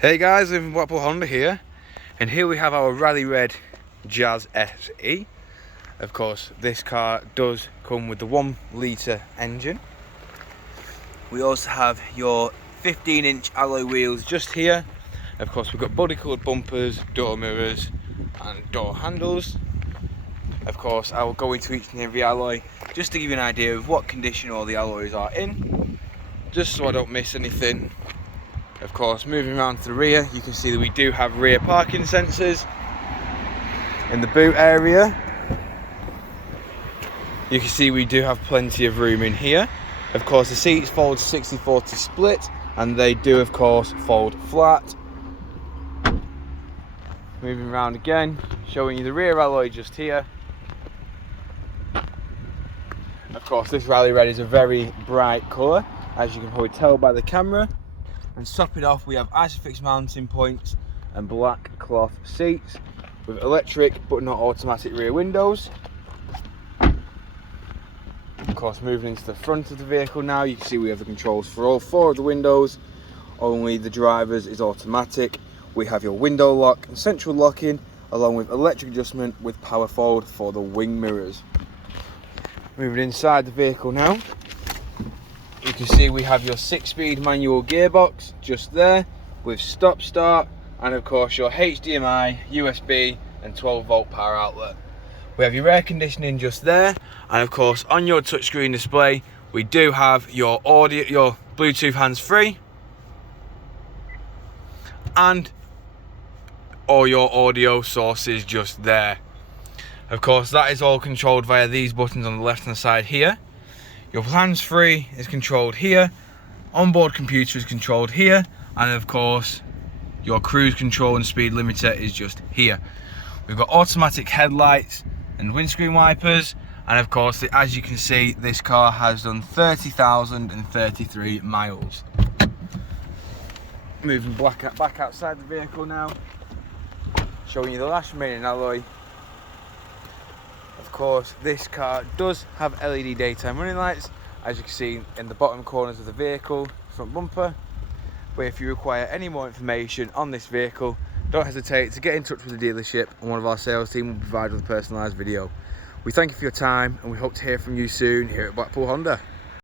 Hey guys, I'm Blackpool Honda here, and here we have our Rally Red Jazz SE. Of course, this car does come with the 1 litre engine. We also have your 15-inch alloy wheels just here. Of course, we've got body coloured bumpers, door mirrors and door handles. Of course, I will go into each and every alloy just to give you an idea of what condition all the alloys are in, just so I don't miss anything. Of course, moving around to the rear, you can see that we do have rear parking sensors. In the boot area, you can see we do have plenty of room in here. Of course, the seats fold 60-40 split, and they do of course fold flat. Moving around again, showing you the rear alloy just here. Of course, this Rally Red is a very bright colour, as you can probably tell by the camera. And to top it off, we have Isofix mounting points and black cloth seats with electric but not automatic rear windows. Of course, moving into the front of the vehicle now, you can see we have the controls for all 4 of the windows. Only the driver's is automatic. We have your window lock and central locking, along with electric adjustment with power fold for the wing mirrors. Moving inside the vehicle now, you can see we have your 6-speed manual gearbox just there with stop start, and of course your HDMI, USB and 12-volt power outlet. We have your air conditioning just there, and of course on your touchscreen display we do have your audio, your Bluetooth hands-free and all your audio sources just there. Of course, that is all controlled via these buttons on the left hand side here. Your hands-free is controlled here, onboard computer is controlled here, and of course your cruise control and speed limiter is just here. We've got automatic headlights and windscreen wipers, and of course, as you can see, this car has done 30,033 miles. Moving back outside the vehicle now, showing you the last remaining alloy. Of course, this car does have LED daytime running lights, as you can see in the bottom corners of the vehicle, front bumper. But if you require any more information on this vehicle, don't hesitate to get in touch with the dealership, and one of our sales team will provide with a personalised video. We thank you for your time, and we hope to hear from you soon here at Blackpool Honda.